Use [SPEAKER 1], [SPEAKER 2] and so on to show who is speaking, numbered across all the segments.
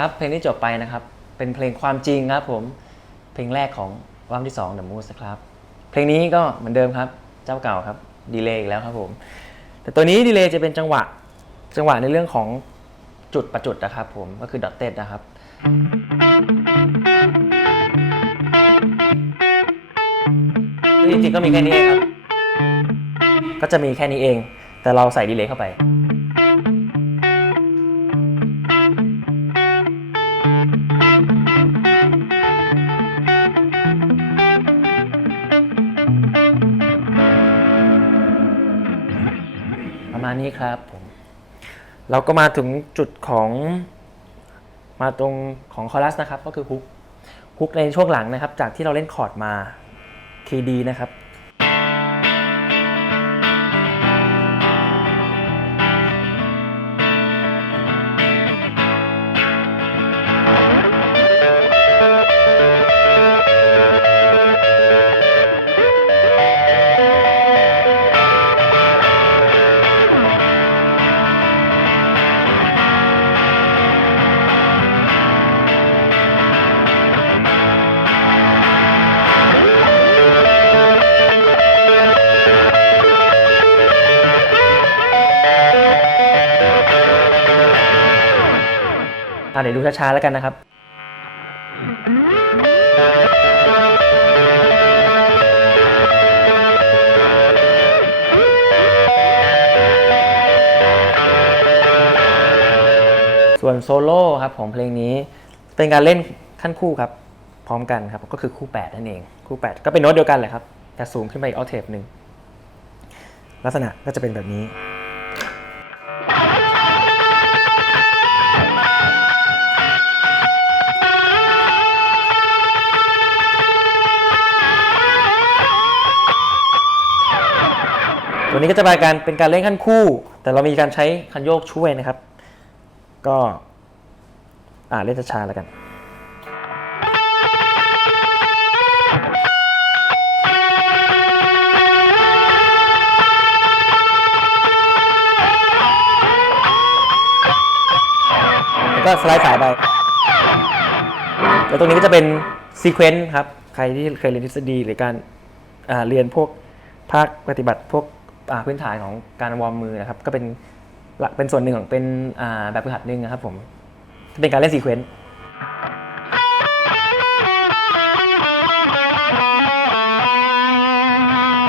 [SPEAKER 1] ครับ เพลงที่จบไปนะครับ เป็นเพลงความจริงครับผม เพลงแรกของอัลบั้มที่2 The Moose ครับ เพลงนี้ก็เหมือนเดิมครับ เจ้าเก่าครับ ดีเลย์อีกแล้วครับผม แต่ตัวนี้ดีเลย์จะเป็นจังหวะ จังหวะในเรื่องของจุดประจุดนะครับผม ก็คือดอทเต็ดนะครับจริงๆก็มีแค่นี้เองครับ ก็จะมีแค่นี้เอง แต่เราใส่ดีเลย์เข้าไป ประมาณนี้ครับผมเราก็มาถึงจุดของมาตรงของคอรัสนะครับ ก็คือฮุกฮุกในช่วงหลังนะครับ จากที่เราเล่นคอร์ดมาคีดีนะครับ เดี๋ยวดูช้าๆแล้วกันนะครับส่วนโซโล่ครับของเพลงนี้เป็นการเล่นขั้นคู่ครับ พร้อมกันครับ ก็คือคู่ 8 นั่นเอง คู่ 8 ก็เป็นโน้ตเดียวกันแหละครับ แต่สูงขึ้นไปอีกออเทปหนึ่งลักษณะก็จะเป็นแบบนี้ ตัวนี้ก็จะเป็นการเป็นการเล่นขั้นคู่ แต่เรามีการใช้คันโยกช่วยนะครับ ก็อ่าเล่นช้าๆแล้วกันแล้วก็สไลด์สายไป แล้วตรงนี้ก็จะเป็นซีเควนต์ครับ ใครที่เคยเรียนทฤษฎีหรือการอ่าเรียนพวกภาคปฏิบัติพวก พื้นฐานของการวอร์มมือนะครับก็เป็นหลักเป็นส่วนหนึ่งของเป็นแบบฝึกหัดหนึ่งนะครับผมจะเป็นการเล่นซีเควนต์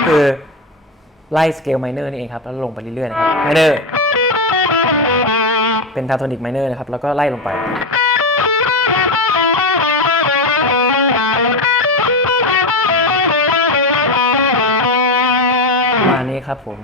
[SPEAKER 1] คือไล่สเกลไมเนอร์นี่เองครับแล้วลงไปเรื่อยๆนะครับไมเนอร์เป็นทาโทนิกไมเนอร์นะครับแล้วก็ไล่ลงไป ครับผม